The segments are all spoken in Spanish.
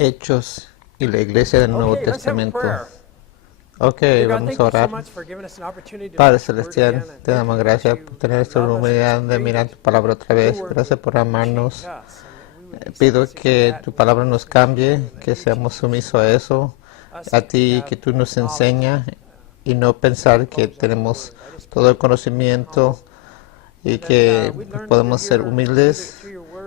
Hechos y la iglesia del Nuevo Testamento. Ok, vamos a orar. Padre Celestial, te damos gracias por tener esta oportunidad de mirar tu palabra otra vez. Gracias por amarnos. Pido que tu palabra nos cambie, que seamos sumisos a eso, a ti, que tú nos enseñas y no pensar que tenemos todo el conocimiento y que podemos ser humildes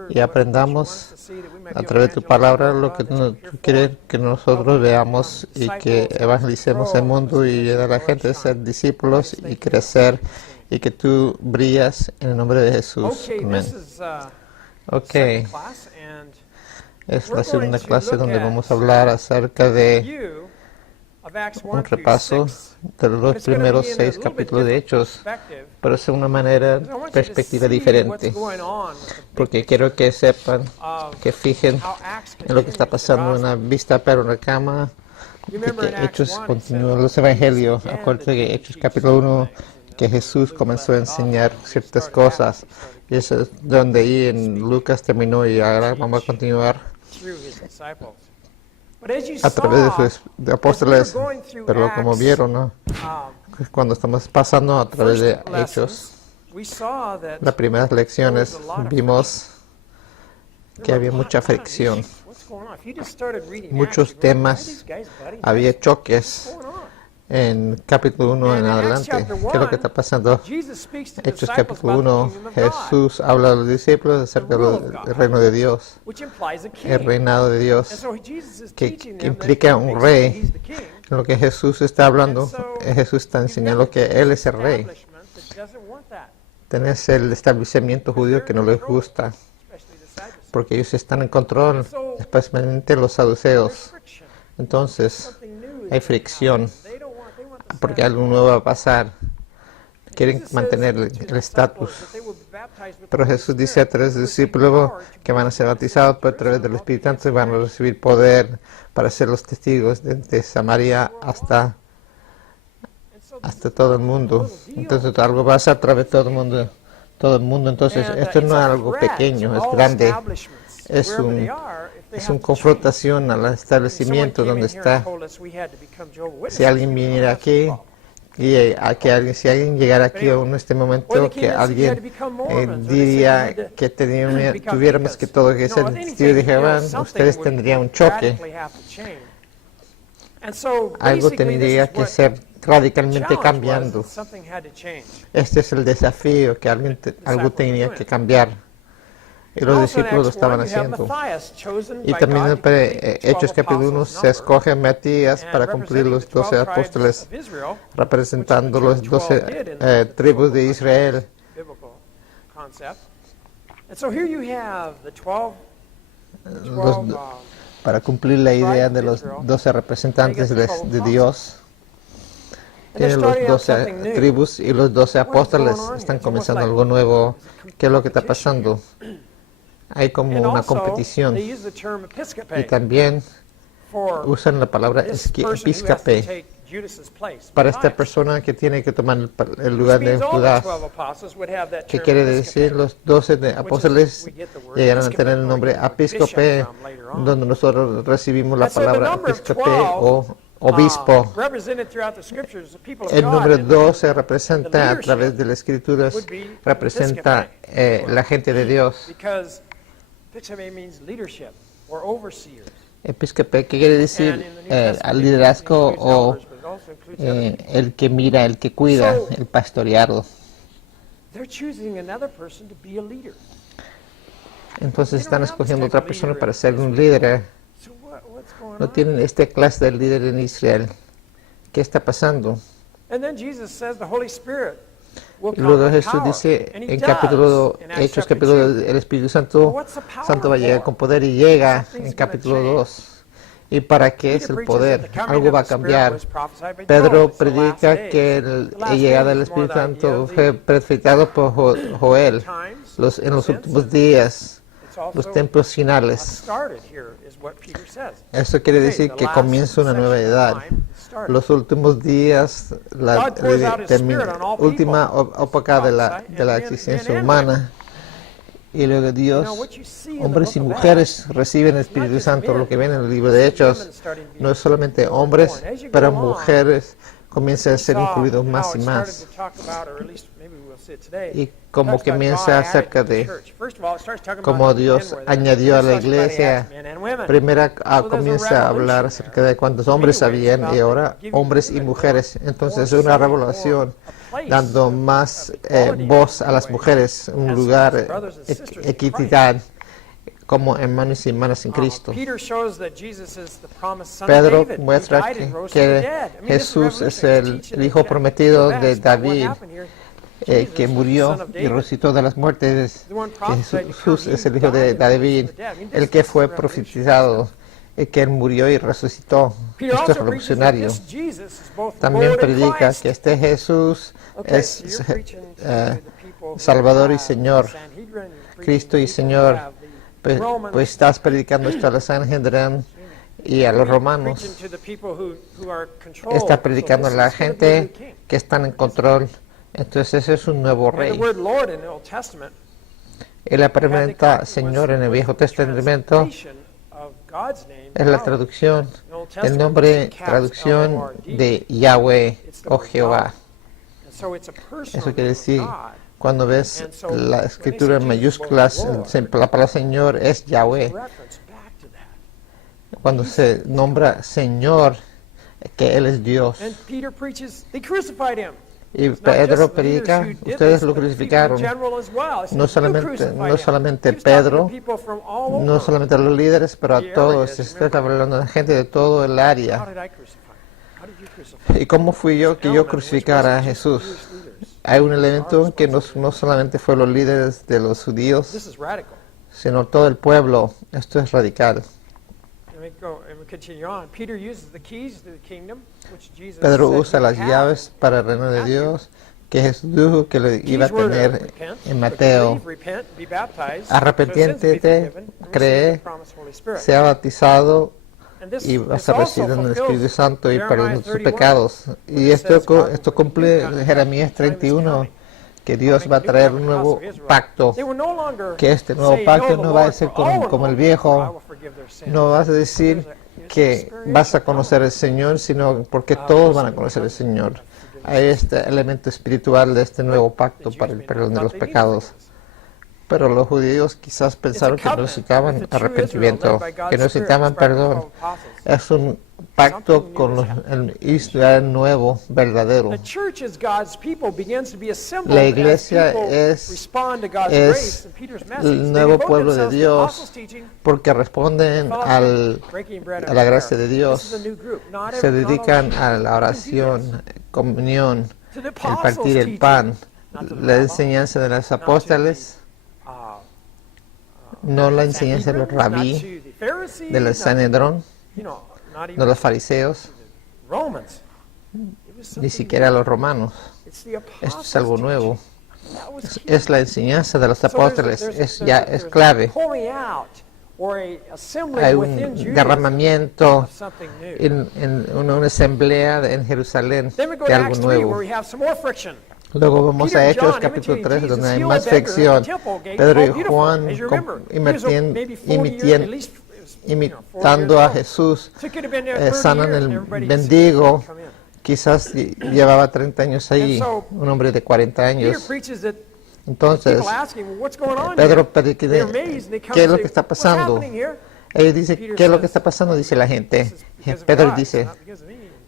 y aprendamos a través de tu palabra lo que tú quieres que nosotros veamos y que evangelicemos el mundo y ayudar a la gente a ser discípulos y crecer y que tú brillas en el nombre de Jesús. Amén. Ok, es la segunda clase donde vamos a hablar acerca de un repaso de los dos primeros 6 capítulos de Hechos, pero es una manera, perspectiva diferente, porque quiero que sepan, que fijen en lo que está pasando en la vista para una cama, de que Hechos continúan los evangelios. Acuérdate que Hechos capítulo 1, que Jesús comenzó a enseñar ciertas cosas, y eso es donde ahí en Lucas terminó, y ahora vamos a continuar a través de sus apóstoles, pero como vieron, ¿no? Cuando estamos pasando a través de Hechos, las primeras lecciones, vimos que había mucha fricción, muchos temas, había choques en capítulo 1 en adelante. ¿Qué es lo que está pasando? Hechos capítulo 1, Jesús habla a los discípulos acerca del reino de Dios, el reinado de Dios, que implica un rey. En lo que Jesús está hablando, Jesús está enseñando que Él es el rey. Tenés el establecimiento judío que no les gusta, porque ellos están en control, especialmente los saduceos. Entonces, hay fricción, porque algo nuevo va a pasar. Quieren mantener el estatus. Pero Jesús dice a 3 discípulos que van a ser bautizados por a través del Espíritu Santo y van a recibir poder para ser los testigos desde Samaria hasta todo el mundo. Entonces algo pasa a través de todo el mundo. Entonces esto no es algo pequeño, es grande. Es una confrontación al establecimiento donde está. Si alguien viniera aquí, y si alguien llegara aquí en este momento, que alguien diría que tuviéramos que todo que ser testigo de Jehová, ustedes tendrían un choque. Algo tendría que ser radicalmente cambiando. Este es el desafío, que algo tenía que cambiar. Y los discípulos lo estaban haciendo. Y también en Hechos capítulo 1 se escoge a Matías para cumplir los 12 apóstoles, representando los 12 tribus de Israel. Para cumplir la idea de los 12 representantes de Dios. Tienen los 12 tribus y los 12 apóstoles están comenzando algo nuevo. ¿Qué es lo que está pasando? Hay como una competición, y también usan la palabra episcope para esta persona que tiene que tomar el lugar de Judas, que quiere decir los 12 apóstoles llegaron a tener el nombre episcope, donde nosotros recibimos la palabra episcope o obispo. El número 12 representa a través de las escrituras, representa la gente de Dios. Episcope, ¿qué quiere decir? Liderazgo o el que mira, el que cuida, el pastoreado. Entonces están escogiendo otra persona para ser un líder. No tienen esta clase de líder en Israel. ¿Qué está pasando? Y luego Jesús dice en Hechos capítulo 2, el Espíritu Santo va a llegar con poder, y llega en capítulo 2. ¿Y para qué es el poder? Algo va a cambiar. Pedro predica que la llegada del Espíritu Santo fue profetizado por Joel en los últimos días, los tiempos finales. Eso quiere decir que comienza una nueva edad. Los últimos días, la última época de la existencia humana. Y luego Dios, hombres y mujeres reciben el Espíritu Santo. Lo que ven en el libro de Hechos no es solamente hombres, pero mujeres comienzan a ser incluidos más y más. Y como comienza acerca de cómo Dios añadió a la iglesia, primero comienza a hablar acerca de cuántos hombres habían y ahora hombres y mujeres. Entonces es una revelación dando más voz a las mujeres, un lugar, equidad como hermanos y hermanas en Cristo. Pedro muestra que Jesús es el Hijo prometido de David, que murió y resucitó de las muertes. Jesús es el Hijo de David, el que fue profetizado, el que murió y resucitó. Esto es revolucionario. También predica que este Jesús es Salvador y Señor, Cristo y Señor. Pues estás predicando esto a los Sanhedrin y a los romanos. Está predicando a la gente que están en control. Entonces ese es un nuevo rey. Y la palabra Señor en el Viejo Testamento es la traducción, el nombre, traducción de Yahweh o Jehová. Eso quiere decir, cuando ves la escritura en mayúsculas, la palabra Señor es Yahweh. Cuando se nombra Señor, que Él es Dios. Y Pedro predica, ustedes lo crucificaron. No solamente Pedro, no solamente a los líderes, pero a todos. Se está hablando de gente de todo el área. ¿Y cómo fui yo que yo crucificara a Jesús? Hay un elemento que no solamente fue los líderes de los judíos, sino todo el pueblo. Esto es radical. Pedro usa las llaves para el reino de Dios que Jesús dijo que lo iba a tener en Mateo. Arrepiéntete, cree, sea bautizado y vas a recibir el Espíritu Santo y perdón de tus pecados. Y esto cumple Jeremías 31, que Dios va a traer un nuevo pacto, que este nuevo pacto no va a ser como el viejo. No vas a decir que vas a conocer al Señor, sino porque todos van a conocer al Señor. Hay este elemento espiritual de este nuevo pacto para el perdón de los pecados. Pero los judíos quizás pensaron que no necesitaban arrepentimiento, que no necesitaban perdón. Es un pacto con el Israel nuevo, verdadero. La iglesia es el nuevo pueblo de Dios porque responden a la gracia de Dios. Se dedican a la oración, comunión, el partir el pan, la enseñanza de los apóstoles, no la enseñanza de los rabí, de los Sanhedrin, no los fariseos, ni siquiera los romanos. Esto es algo nuevo. Es la enseñanza de los apóstoles, es clave. Hay un derramamiento en una asamblea en Jerusalén de algo nuevo. Luego vamos a Hechos capítulo 3, donde hay más fricción. Pedro y Juan imitando a Jesús, sanan el mendigo. Quizás llevaba 30 años ahí, un hombre de 40 años. Entonces, Pedro dice, ¿qué es lo que está pasando? Ellos dicen, ¿qué es lo que está pasando? Dice la gente. Pedro dice,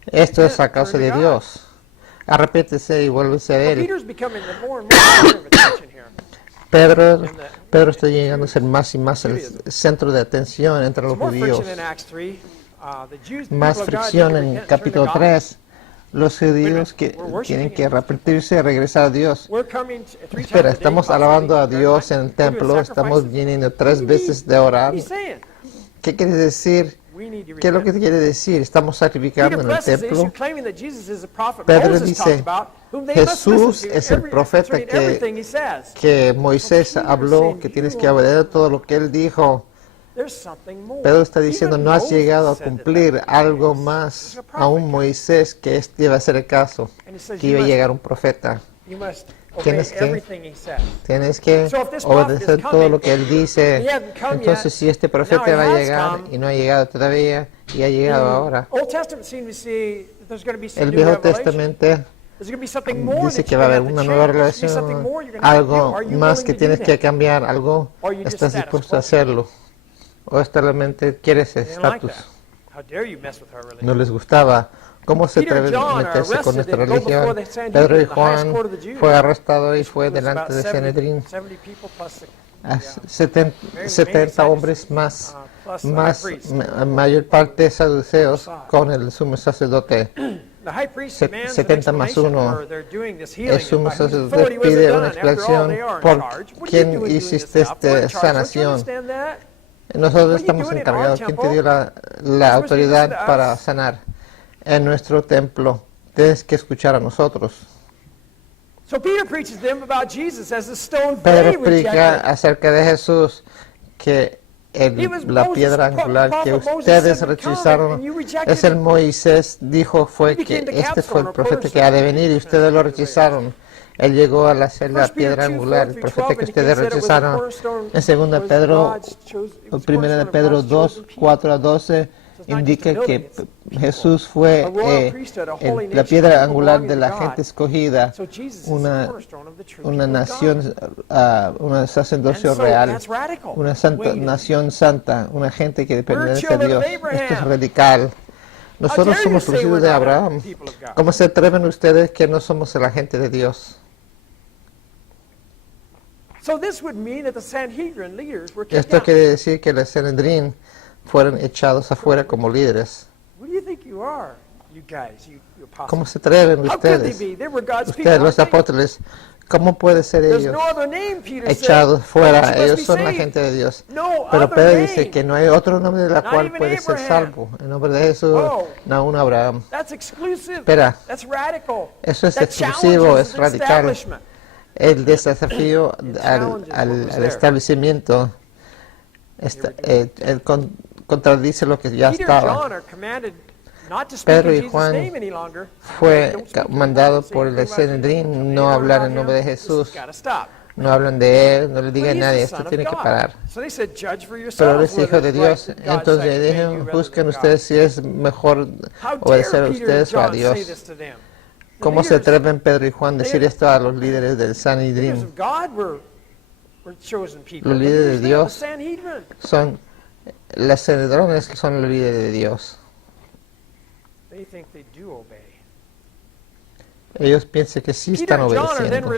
esto es a causa de Dios. Arrepéntese y vuélvese a Él. Pedro está llegando a ser más y más el centro de atención entre los judíos. Más fricción en capítulo 3. Los judíos que tienen que arrepentirse y regresar a Dios. Espera, estamos alabando a Dios en el templo, estamos viniendo 3 veces de orar. ¿Qué quiere decir? ¿Qué es lo que quiere decir? Estamos sacrificando en el templo. Pedro dice, Jesús es el profeta que Moisés habló, que tienes que obedecer todo lo que él dijo. Pedro está diciendo, no has llegado a cumplir algo más a un Moisés, que este iba a ser el caso, que iba a llegar un profeta. Tienes que obedecer todo lo que Él dice. Entonces, si este profeta va a llegar y no ha llegado todavía y ha llegado ahora, el Viejo Testamento dice que va a haber una nueva relación, algo más que tienes que cambiar, algo, estás dispuesto a hacerlo, o solamente quieres estatus. No les gustaba. ¿Cómo se atreve a meterse con nuestra religión? Pedro y Juan fue arrestado y fue delante de Sanedrín. 70 hombres más, mayor parte saduceos con el sumo sacerdote. 70 más 1. El sumo sacerdote pide una explicación por quién hiciste esta sanación. Nosotros estamos encargados. ¿Quién te dio la autoridad para sanar? En nuestro templo, tienes que escuchar a nosotros. Pedro predica acerca de Jesús, que la piedra angular que ustedes rechazaron es el Moisés dijo fue que este fue el profeta que ha de venir y ustedes lo rechazaron. Él llegó a ser la piedra angular, el profeta que ustedes rechazaron. En 2 Pedro, 1 de Pedro 2, 4 a 12, indica que Jesús fue la piedra angular de la gente escogida, una nación, una sacerdocio real, una nación santa, una gente que depende de Dios. Esto es radical. Nosotros somos los hijos de Abraham. ¿Cómo se atreven ustedes que no somos la gente de Dios? Esto quiere decir que los Sanedrín fueron echados afuera como líderes. ¿Cómo se atreven ustedes? Ustedes, los apóstoles, ¿cómo puede ser ellos echados fuera? Ellos son la gente de Dios. Pero Pedro dice que no hay otro nombre de la cual puede ser salvo. El nombre de Jesús, no un Abraham. Espera, eso es exclusivo, es radical. El desafío al establecimiento contradice lo que ya estaba. Pedro y Juan fue mandado por el Sanedrín no hablar en nombre de Jesús. No hablan de Él, no le digan a nadie, esto tiene que parar. Pero Él es hijo de Dios, entonces dijeron, busquen ustedes si es mejor obedecer a ustedes o a Dios. ¿Cómo se atreven Pedro y Juan a decir esto a los líderes del Sanedrín? Los líderes de Dios son, los senedrones son los líderes de Dios. Ellos piensan que sí están obedeciendo.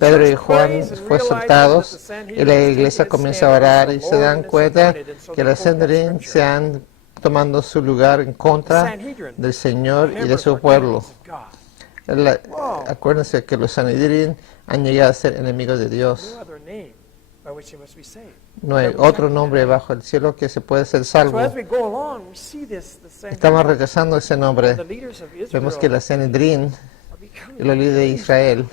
Pedro y Juan fueron soltados y la iglesia comienza a orar y se dan cuenta que los Sanedrín se han tomando su lugar en contra del Señor y de su pueblo. Acuérdense que los Sanedrín han llegado a ser enemigos de Dios. No hay otro nombre bajo el cielo que se puede ser salvo. Estamos rechazando ese nombre. Vemos que los Sanedrín y los líderes de Israel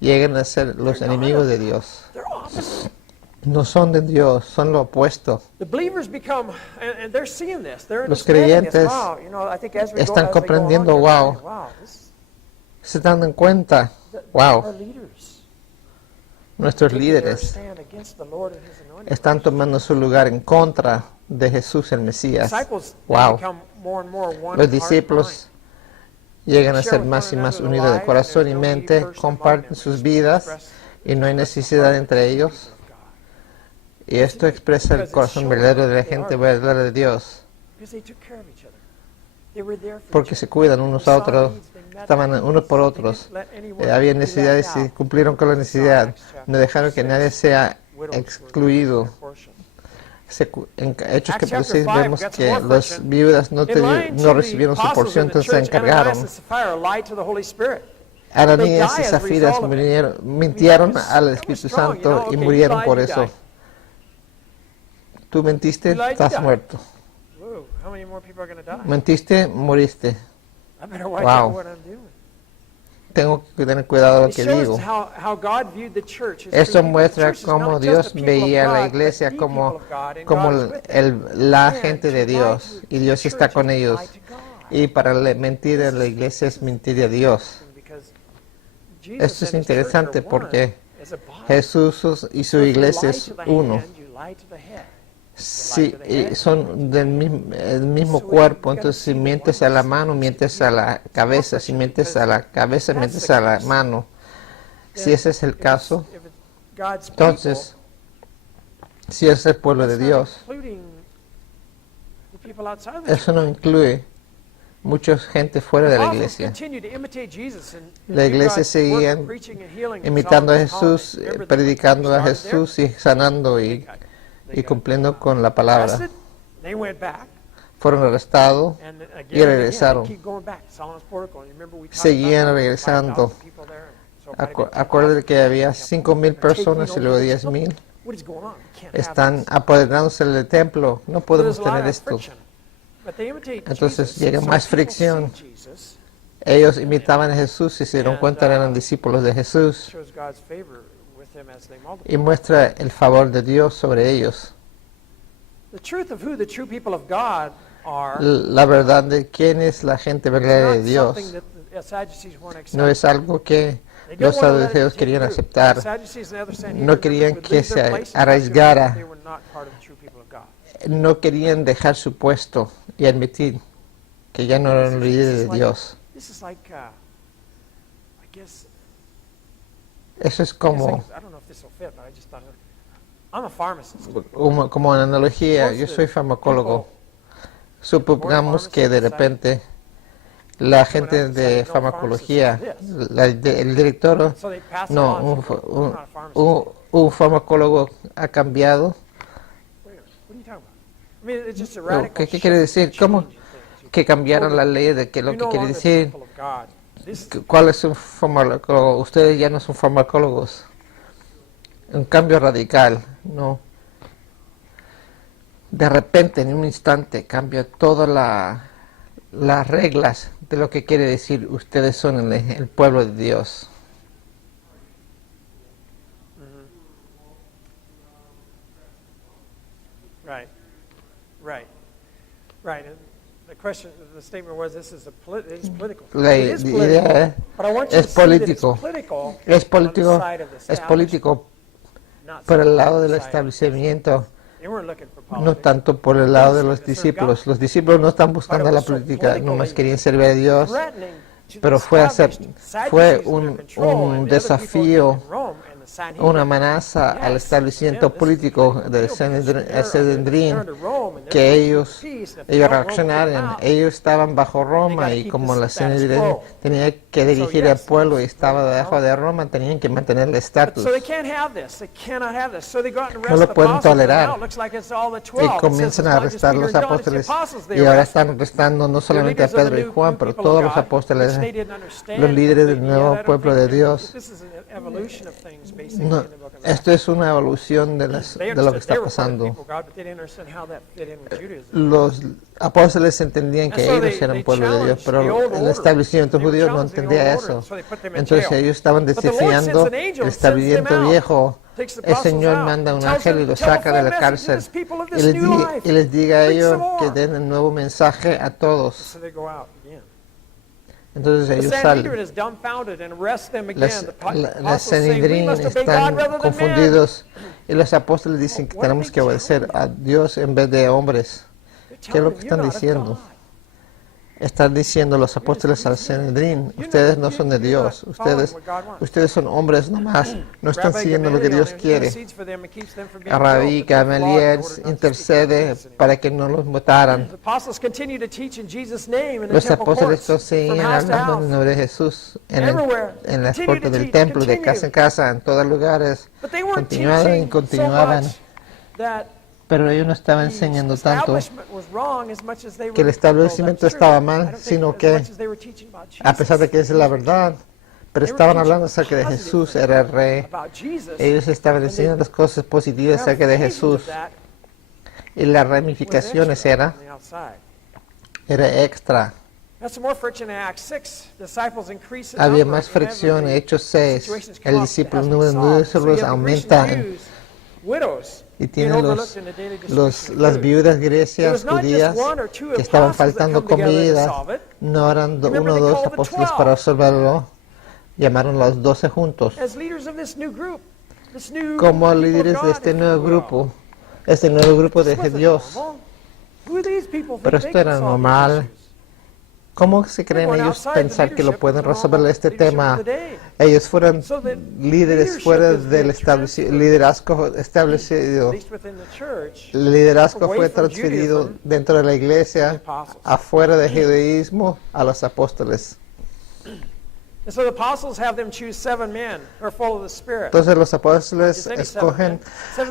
llegan a ser los enemigos de Dios. No son de Dios, son lo opuesto. Los creyentes están comprendiendo, wow, se están dando cuenta, wow, nuestros líderes están tomando su lugar en contra de Jesús el Mesías. Wow, los discípulos llegan a ser más y más unidos de corazón y mente, comparten sus vidas y no hay necesidad entre ellos. Y esto expresa el corazón verdadero de la gente verdadera de Dios. Porque se cuidan unos a otros, estaban unos por otros. Había necesidades y cumplieron con la necesidad. No dejaron que nadie sea excluido. En Hechos capítulo 6 vemos que las viudas no recibieron su porción, entonces se encargaron. Ananías y Zafiras mintieron al Espíritu Santo y murieron por eso. Tú mentiste, estás muerto. Mentiste, moriste. Wow. Tengo que tener cuidado de lo que digo. Eso muestra cómo Dios veía a la iglesia como la gente de Dios. Y Dios está con ellos. Y para mentir a la iglesia es mentir a Dios. Esto es interesante porque Jesús y su iglesia es uno. Sí, son el mismo cuerpo, entonces si mientes a la mano, mientes a la cabeza, si mientes a la cabeza, mientes a la mano. Si ese es el caso, entonces, si es el pueblo de Dios, eso no incluye mucha gente fuera de la iglesia. La iglesia seguía imitando a Jesús, predicando a Jesús y sanando y cumpliendo con la palabra. Fueron arrestados y regresaron. Seguían regresando. Acuérdate que había 5,000 personas y luego 10,000. Están apoderándose del templo. No podemos tener esto. Entonces llega más fricción. Ellos imitaban a Jesús y se dieron cuenta eran discípulos de Jesús. Y muestra el favor de Dios sobre ellos. La verdad de quién es la gente verdadera de Dios no es algo que los saduceos querían aceptar. No querían que se arraigara. No querían dejar su puesto y admitir que ya no eran líderes de Dios. Eso es como una analogía. Yo soy farmacólogo. Supongamos que de repente la gente de farmacología, el director, no, un farmacólogo ha cambiado. ¿Qué quiere decir? ¿Cómo que cambiaron la ley de qué es lo que quiere decir? ¿Cuál es un farmacólogo? Ustedes ya no son farmacólogos. Un cambio radical, ¿no? De repente, en un instante, cambia todas las reglas de lo que quiere decir ustedes son el pueblo de Dios. La idea es político. Es político por el lado del establecimiento, no tanto por el lado de los discípulos. Los discípulos no están buscando la política, nomás querían servir a Dios, pero fue un desafío, una amenaza al establecimiento político del Sanedrín, que ellos reaccionaron. Ellos estaban bajo Roma y como la Sanedrín tenía que dirigir al pueblo y estaba debajo de Roma, tenían que mantener el estatus. No lo pueden tolerar. Y comienzan a arrestar a los apóstoles y ahora están arrestando no solamente a Pedro y Juan, pero todos los apóstoles, los líderes del nuevo pueblo de Dios. No, esto es una evolución de lo que está pasando. Los apóstoles entendían que ellos eran pueblo de Dios, pero el establecimiento judío no entendía eso. Entonces ellos estaban desafiando el establecimiento viejo. El Señor manda un ángel y los saca de la cárcel y les diga a ellos que den el nuevo mensaje a todos. Entonces ellos salen. Las Sanedrín están confundidos y los apóstoles dicen que tenemos que obedecer a Dios en vez de hombres. ¿Qué es lo que están diciendo? Están diciendo los apóstoles al Sanedrín, ustedes no son de Dios, ustedes son hombres nomás, no están siguiendo lo que Dios quiere. Rabí Gamaliel intercede para que no los mataran. Los apóstoles seguían hablando en el nombre de Jesús en las puertas del templo, de casa en casa, en todos lugares. Continuaban. Pero ellos no estaban enseñando tanto que el establecimiento estaba mal, sino que, a pesar de que es la verdad, pero estaban hablando acerca de Jesús, era el rey. Ellos estaban enseñando las cosas positivas acerca de Jesús. Y las ramificaciones era extra. Había más fricción en Hechos 6. El discípulo número de discípulos aumenta. Y tienen las viudas grecias, judías, que estaban faltando comida. No eran uno o dos apóstoles para resolverlo. llamaron a los 12 juntos como líderes de este nuevo grupo de Dios. Pero esto era normal. ¿Cómo se creen ellos pensar que lo pueden resolver este tema? Ellos fueron líderes fuera del liderazgo establecido. El liderazgo fue transferido dentro de la iglesia, afuera del judaísmo, a los apóstoles. Entonces los apóstoles escogen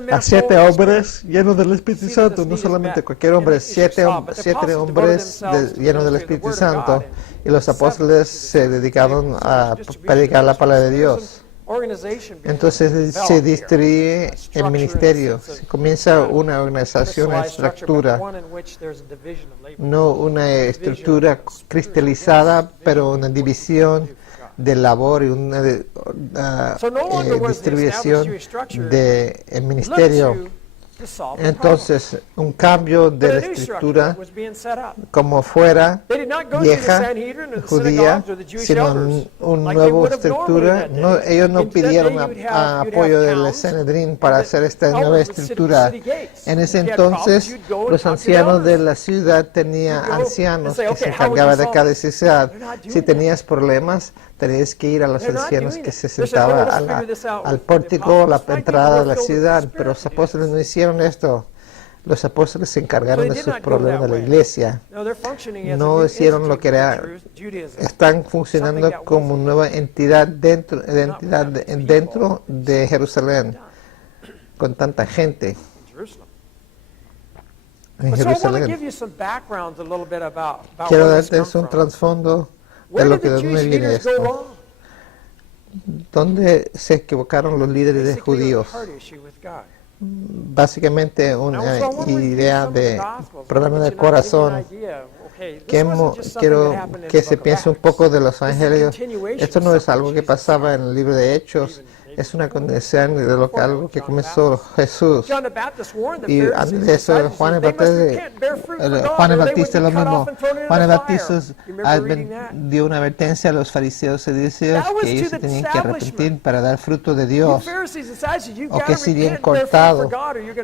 a 7 hombres llenos del Espíritu Santo, no solamente cualquier hombre, 7 hombres llenos del Espíritu Santo, y los apóstoles se dedicaron a predicar la palabra de Dios. Entonces se distribuye el ministerio, se comienza una organización, una estructura, no una estructura cristalizada, pero una división de labor y una distribución del ministerio. Entonces, un cambio de la estructura como fuera vieja, judía, sino una nueva estructura. Ellos no pidieron apoyo del Sanedrín para hacer esta nueva estructura. En ese entonces, los ancianos de la ciudad tenían ancianos que se encargaban de cada ciudad. Si tenías problemas, tenías que ir a los ancianos que se sentaban al pórtico, la entrada de la ciudad, pero los apóstoles no hicieron esto. Los apóstoles se encargaron de sus problemas de la iglesia. No hicieron lo que era. Están funcionando como nueva entidad dentro de Jerusalén, con tanta gente en Jerusalén. Quiero darte un trasfondo de lo que de dónde viene esto. ¿Dónde se equivocaron los líderes de judíos? Básicamente una idea de problema del corazón. Quiero que se piense un poco de los evangelios. Esto no es algo que pasaba en el libro de Hechos. Es una condición de algo que comenzó Jesús. Y antes de eso, Juan el Bautista lo mismo. Juan el Bautista dio una advertencia a los fariseos y dice que ellos se tenían que arrepentir para dar fruto de Dios, o que serían cortados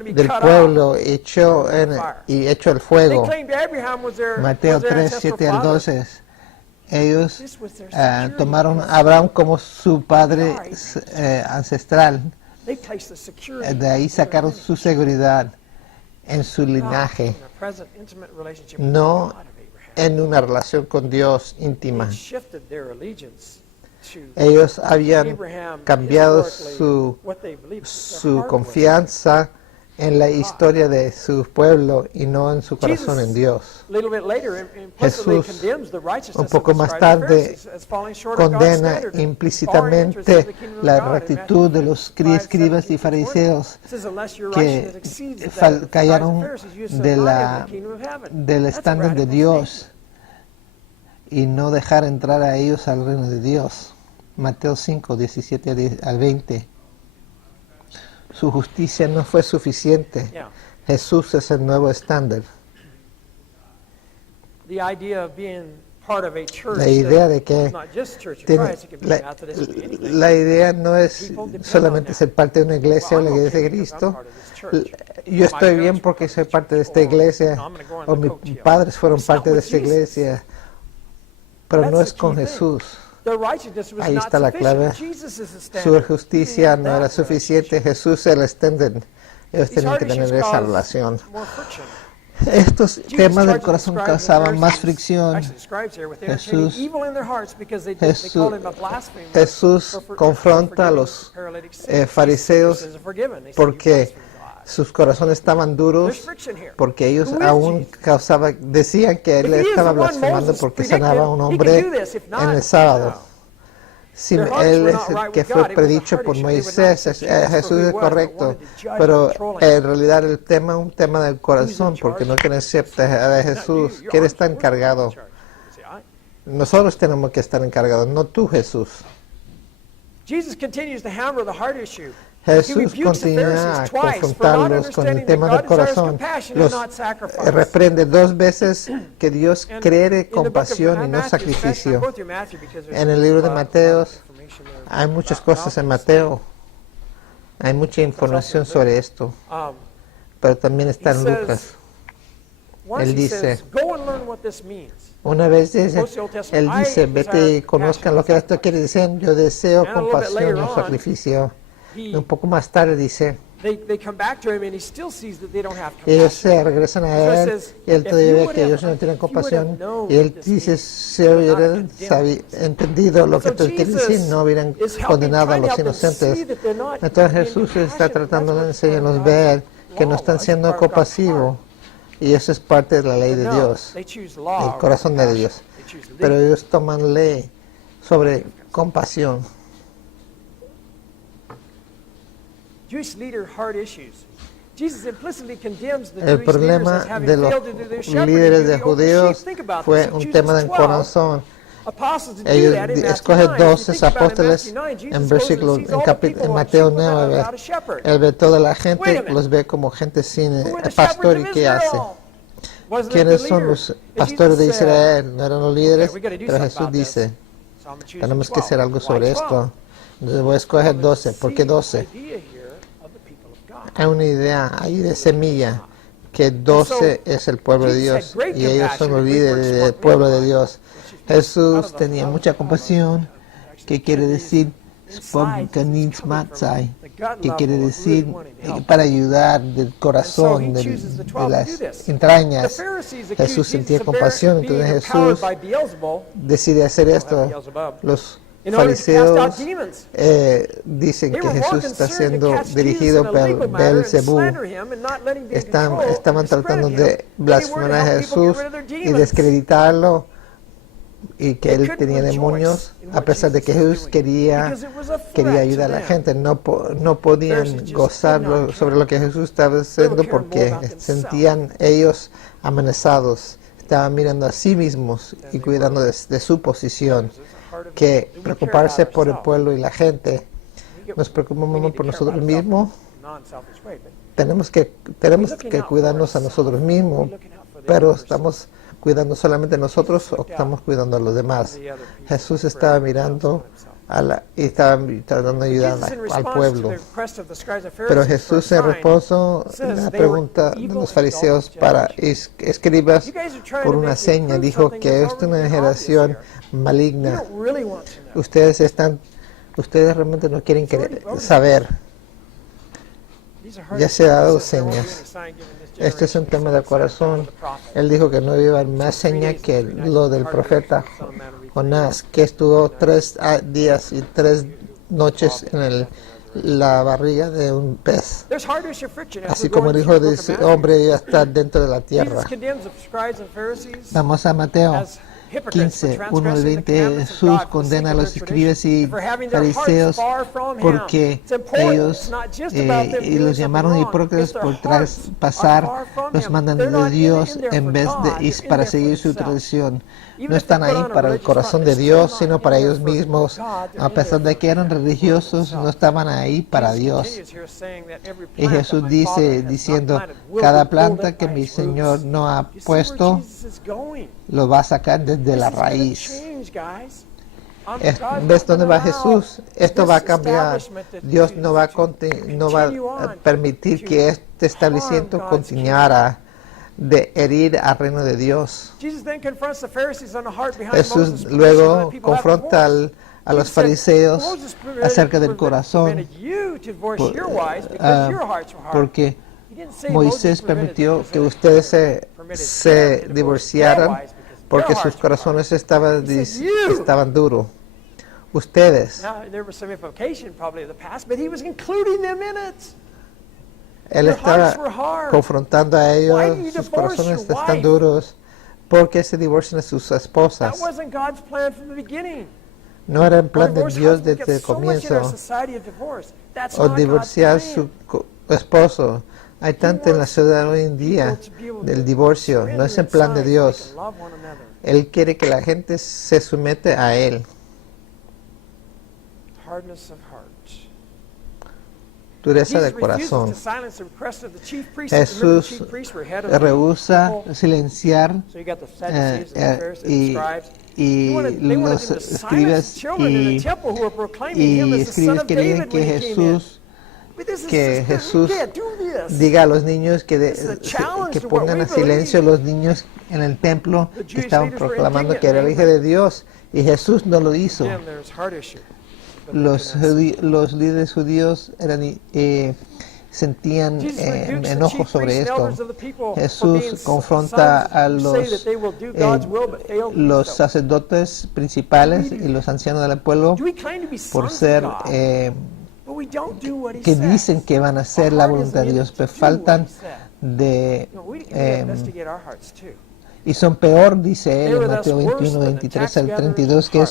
del pueblo y hecho el fuego. Mateo 3, 7 al 12. Ellos tomaron a Abraham como su padre ancestral. De ahí sacaron su seguridad en su linaje, no en una relación con Dios íntima. Ellos habían cambiado su confianza en la historia de su pueblo y no en su corazón en Dios. Jesús, un poco más tarde, condena implícitamente la rectitud de los escribas y fariseos que cayeron del estándar de Dios y no dejar entrar a ellos al reino de Dios. Mateo 5, 17 al 20. Su justicia no fue suficiente. Jesús es el nuevo estándar. La idea de que la idea no es solamente ser parte de una iglesia o la iglesia de Cristo. Yo estoy bien porque soy parte de esta iglesia, o mis padres fueron parte de esta iglesia, pero no es con Jesús. Ahí está la clave. Su justicia no era suficiente. Jesús era el estándar. Ellos tenían que tener esa relación. Estos temas del corazón causaban más fricción. Jesús confronta a los fariseos porque sus corazones estaban duros, porque ellos aún decían que él estaba blasfemando porque sanaba a un hombre en el sábado. Si él es el que fue predicho por Moisés, Jesús es correcto, pero en realidad el tema es un tema del corazón, porque no quieren aceptar a Jesús. ¿Quién está encargado? Nosotros tenemos que estar encargados, no tú, Jesús. Jesús continúa a confrontarlos con el tema del corazón. Los reprende 2 veces que Dios quiere compasión y no sacrificio. En el libro de Mateo Hay muchas cosas en Mateo. Hay mucha información sobre esto. Pero también está en Lucas. Él dice, una vez dice, él dice, vete y conozcan lo que esto quiere decir. Yo deseo compasión y un sacrificio. Y un poco más tarde dice, ellos se regresan a él y él todavía ve que ellos no tienen compasión. Y él dice, si hubieran entendido lo que tú quieres decir, no hubieran condenado a los inocentes. Entonces Jesús está tratando de enseñarnos a ver que no están siendo compasivos. Y eso es parte de la ley de Dios, el corazón de Dios. Pero ellos toman ley sobre compasión. El problema de los líderes de judíos fue un tema del corazón. Ellos escogen 12 apóstoles en Mateo 9. Él ve toda la gente, los ve como gente sin pastor. ¿Y qué hace? ¿Quiénes son los pastores de Israel? No eran los líderes, pero Jesús dice, tenemos que hacer algo sobre esto. Entonces voy a escoger 12. ¿Por qué 12? Hay una idea ahí de semilla que 12 es el pueblo de Dios y ellos son los líderes del pueblo de Dios. Jesús tenía mucha compasión, que quiere decir que quiere decir para ayudar del corazón, de las entrañas. Jesús sentía compasión, entonces Jesús decide hacer esto. Los fariseos dicen que Jesús está siendo dirigido por Beelzebú. Estaban tratando de blasfemar a Jesús y descreditarlo, y que él tenía demonios, a pesar de que Jesús quería ayudar a la gente. No podían gozar sobre lo que Jesús estaba haciendo porque sentían ellos amenazados. Estaban mirando a sí mismos y cuidando de su posición. Que preocuparse por el pueblo y la gente. Nos preocupamos por nosotros mismos. Tenemos que cuidarnos a nosotros mismos, pero estamos cuidando solamente a nosotros o estamos cuidando a los demás. Jesús estaba mirando y estaba tratando de ayudar al pueblo. Pero Jesús en reposo la pregunta de los fariseos para escribas por una seña, dijo que esta es una generación maligna. Ustedes realmente no quieren saber. Ya se ha dado señas. Este es un tema del corazón. Él dijo que no iba a haber más seña que lo del profeta Jonás, que estuvo 3 días y 3 noches en la barriga de un pez. Así como el Hijo de ese hombre iba a estar dentro de la tierra. Vamos a Mateo 15, 1 al 20. Jesús condena a los escribas y fariseos porque ellos y los llamaron hipócritas por traspasar los mandamientos de Dios en vez de ir para seguir su tradición. No están ahí para el corazón de Dios, sino para ellos mismos. A pesar de que eran religiosos, no estaban ahí para Dios. Y Jesús dice, diciendo, cada planta que mi Señor no ha puesto, lo va a sacar desde la raíz. ¿Ves dónde va Jesús? Esto va a cambiar. Dios no va a permitir que este establecimiento continuara de herir al reino de Dios. Jesús luego confronta a los fariseos acerca del corazón, porque Moisés permitió que ustedes se divorciaran porque sus corazones estaban duros. Ustedes. Él estaba confrontando a ellos, sus corazones están duros porque se divorcian de sus esposas. No era el plan de Dios desde el comienzo. O divorciar a su esposo. Hay tanto en la ciudad hoy en día del divorcio. No es el plan de Dios. Él quiere que la gente se somete a Él. Dureza de corazón. Jesús rehúsa silenciar y los escribas y escribas querían que Jesús diga a los niños que pongan a silencio a los niños en el templo que estaban proclamando que era el Hijo de Dios, y Jesús no lo hizo. Los líderes judíos sentían enojo sobre esto. Jesús confronta a los sacerdotes principales y los ancianos del pueblo por ser que dicen que van a hacer la voluntad de Dios, pero faltan de y son peor, dice él en Mateo 21, 23 al 32, que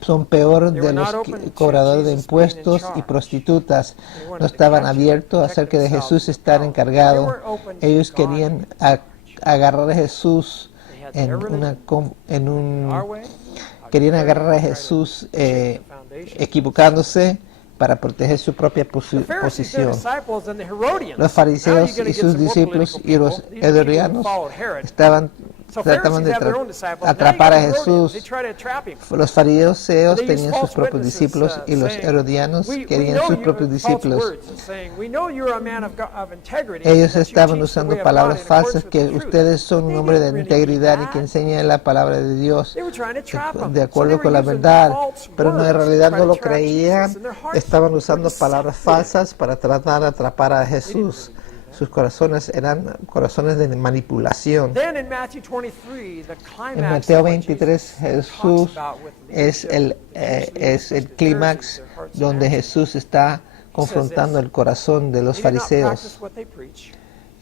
son peor de los cobradores de impuestos y prostitutas. No estaban abiertos acerca de Jesús estar encargado. Ellos querían agarrar a Jesús querían agarrar a Jesús equivocándose para proteger su propia posición. Los fariseos y sus discípulos y los herodianos trataban de atrapar a Jesús. Los fariseos tenían sus propios discípulos y los herodianos querían sus propios discípulos. Ellos estaban usando palabras falsas, que ustedes son un hombre de integridad y que enseñan la palabra de Dios de acuerdo con la verdad, pero en realidad no lo creían. Estaban usando palabras falsas para tratar de atrapar a Jesús. Sus corazones eran corazones de manipulación. En Mateo 23, Jesús es el clímax donde Jesús está confrontando el corazón de los fariseos.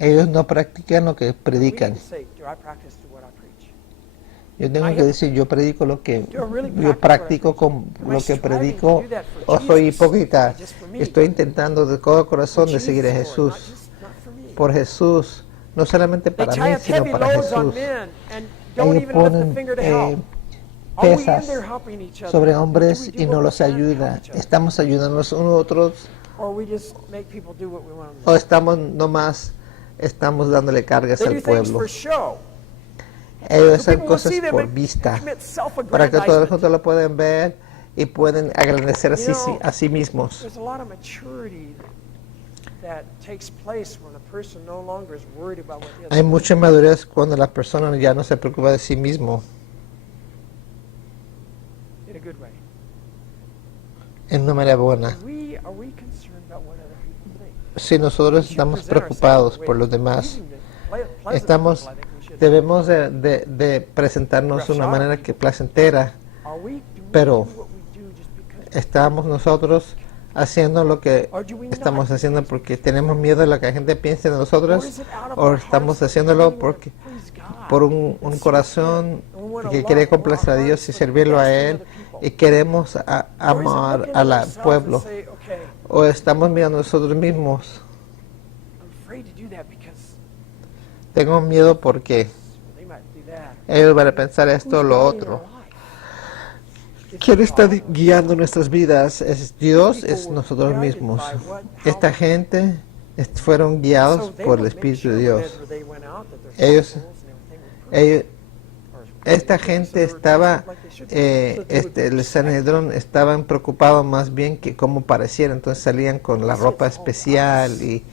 Ellos no practican lo que predican. Yo tengo que decir, yo predico lo que yo practico con lo que predico, o soy hipócrita. Estoy intentando de todo corazón de seguir a Jesús. Por Jesús, no solamente para mí, sino para Jesús. Ellos ponen pesas sobre hombres y no los ayuda. Estamos ayudándonos unos a otros, o estamos dándole cargas al pueblo. Ellos hacen cosas por vista, para que todos juntos lo puedan ver y pueden agradecer a sí mismos. Hay mucha madurez cuando la persona ya no se preocupa de sí mismo. En una manera buena. Si nosotros estamos preocupados por los demás, debemos de presentarnos de una manera que placentera, pero estamos nosotros haciendo lo que estamos haciendo porque tenemos miedo de lo que la gente piense de nosotros, o estamos haciéndolo por un corazón que quiere complacer a Dios y servirlo a Él, y queremos amar al pueblo, o estamos mirando a nosotros mismos. Tengo miedo porque ellos van a pensar esto o lo otro. ¿Quién está guiando nuestras vidas? ¿Es Dios? ¿Es nosotros mismos? Esta gente fueron guiados por el Espíritu de Dios. Esta gente estaba, el Sanedrón estaban preocupados más bien que cómo pareciera. Entonces salían con la ropa especial y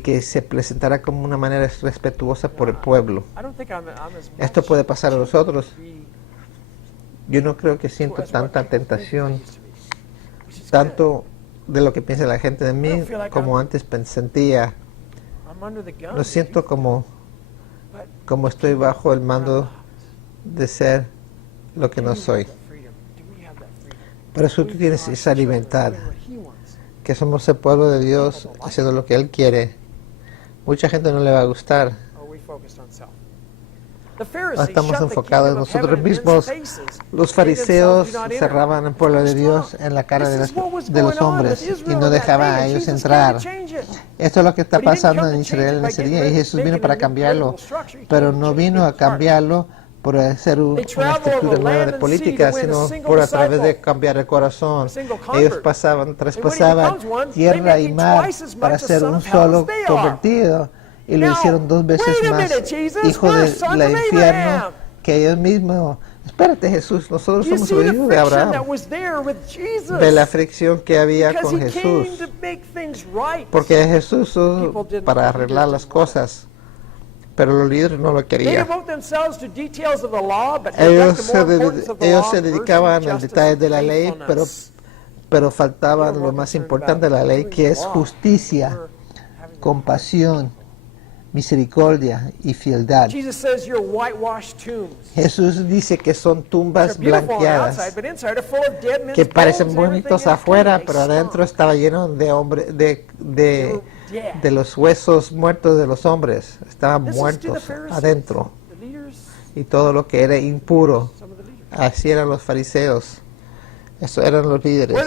que se presentara como una manera respetuosa por el pueblo. Esto puede pasar a nosotros. Yo no creo que siento tanta tentación, tanto de lo que piensa la gente de mí como antes sentía. No siento como estoy bajo el mando de ser lo que no soy. Por eso tú tienes esa libertad, que somos el pueblo de Dios haciendo lo que Él quiere. Mucha gente no le va a gustar. Estamos enfocados en nosotros mismos. Los fariseos cerraban el pueblo de Dios en la cara de los hombres y no dejaban a ellos entrar. Esto es lo que está pasando en Israel en ese día, y Jesús vino para cambiarlo, pero no vino a cambiarlo por hacer una estructura nueva de política, sino por a través de cambiar el corazón. Ellos traspasaban tierra y mar para ser un solo convertido, y lo hicieron 2 veces más hijo del infierno que ellos mismos. Espérate, Jesús, nosotros somos los hijos de Abraham. Ve la fricción que había con Jesús, porque Jesús para arreglar las cosas, pero los líderes no lo querían. Ellos se dedicaban al detalle de la ley, pero faltaba lo más importante de la ley, que es justicia, compasión, misericordia y fieldad. Jesús dice que son tumbas blanqueadas, que parecen bonitos afuera, pero adentro estaba lleno de los huesos muertos de los hombres. Estaban muertos adentro. Y todo lo que era impuro. Así eran los fariseos. Eso eran los líderes.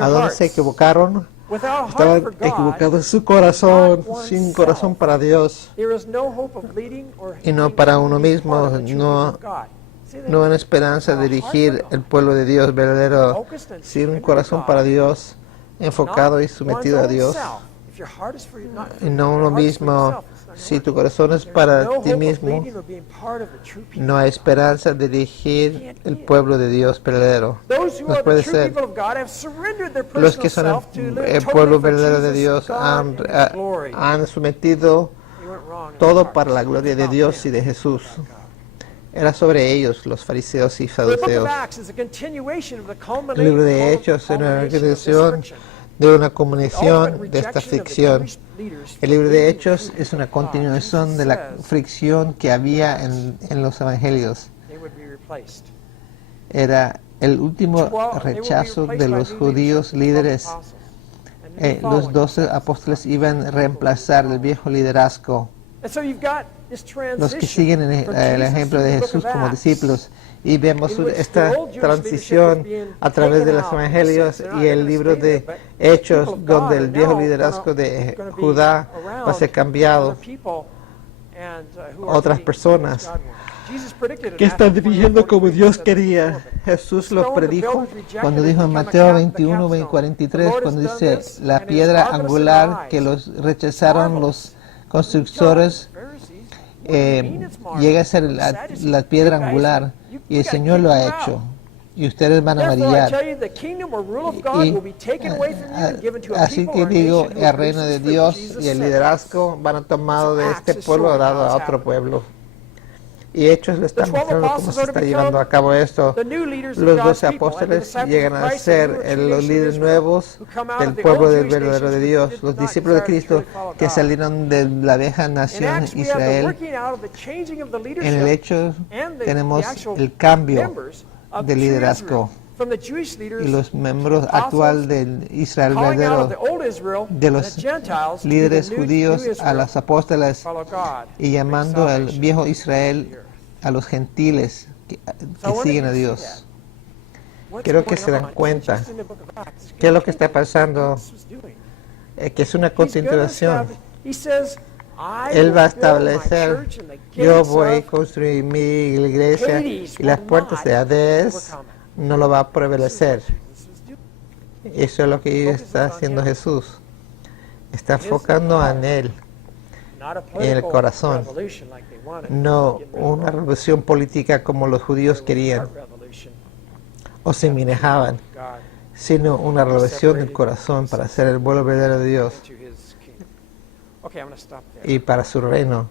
¿A dónde se equivocaron? Estaban equivocados en su corazón, sin corazón para Dios y no para uno mismo. No hay esperanza de dirigir el pueblo de Dios verdadero sin un corazón para Dios, enfocado y sometido a Dios, y no uno mismo. Si tu corazón es para ti mismo, no hay esperanza de dirigir el pueblo de Dios verdadero. No puede ser. Los que son el pueblo verdadero de Dios han sometido todo para la gloria de Dios y de Jesús. Era sobre ellos, los fariseos y saduceos. El libro de Hechos es una organización de una comunicación de esta fricción. El libro de Hechos es una continuación de la fricción que había en los evangelios. Era el último rechazo de los judíos líderes. Los 12 apóstoles iban a reemplazar el viejo liderazgo. Los que siguen el ejemplo de Jesús como discípulos, y vemos esta transición a través de los evangelios y el libro de Hechos, donde el viejo liderazgo de Judá va a ser cambiado. Otras personas que están dirigiendo como Dios quería. Jesús lo predijo cuando dijo en Mateo 21, 43, cuando dice la piedra angular que los rechazaron los constructores llega a ser la piedra angular, y el Señor lo ha hecho, y ustedes van a brillar. Así que digo, el reino de Dios y el liderazgo van a tomar de este pueblo dado a otro pueblo. Y Hechos le están mostrando cómo se está llevando a cabo esto. Los 12 apóstoles llegan a ser los líderes nuevos del pueblo del verdadero de Dios, los discípulos de Cristo que salieron de la vieja nación Israel. En el hecho tenemos el cambio de liderazgo y los miembros actuales del Israel verdadero, de los líderes judíos a los apóstoles, y llamando al viejo Israel a los gentiles que siguen a Dios. Quiero que se dan cuenta qué es lo que está pasando, que es una continuación. Él va a establecer, yo voy a construir mi iglesia, y las puertas de Hades no lo va a prevalecer. Eso es lo que está haciendo Jesús. Está enfocando en Él, en el corazón. No una revolución política como los judíos querían o se manejaban, sino una revolución del corazón para hacer el vuelo verdadero de Dios y para su reino.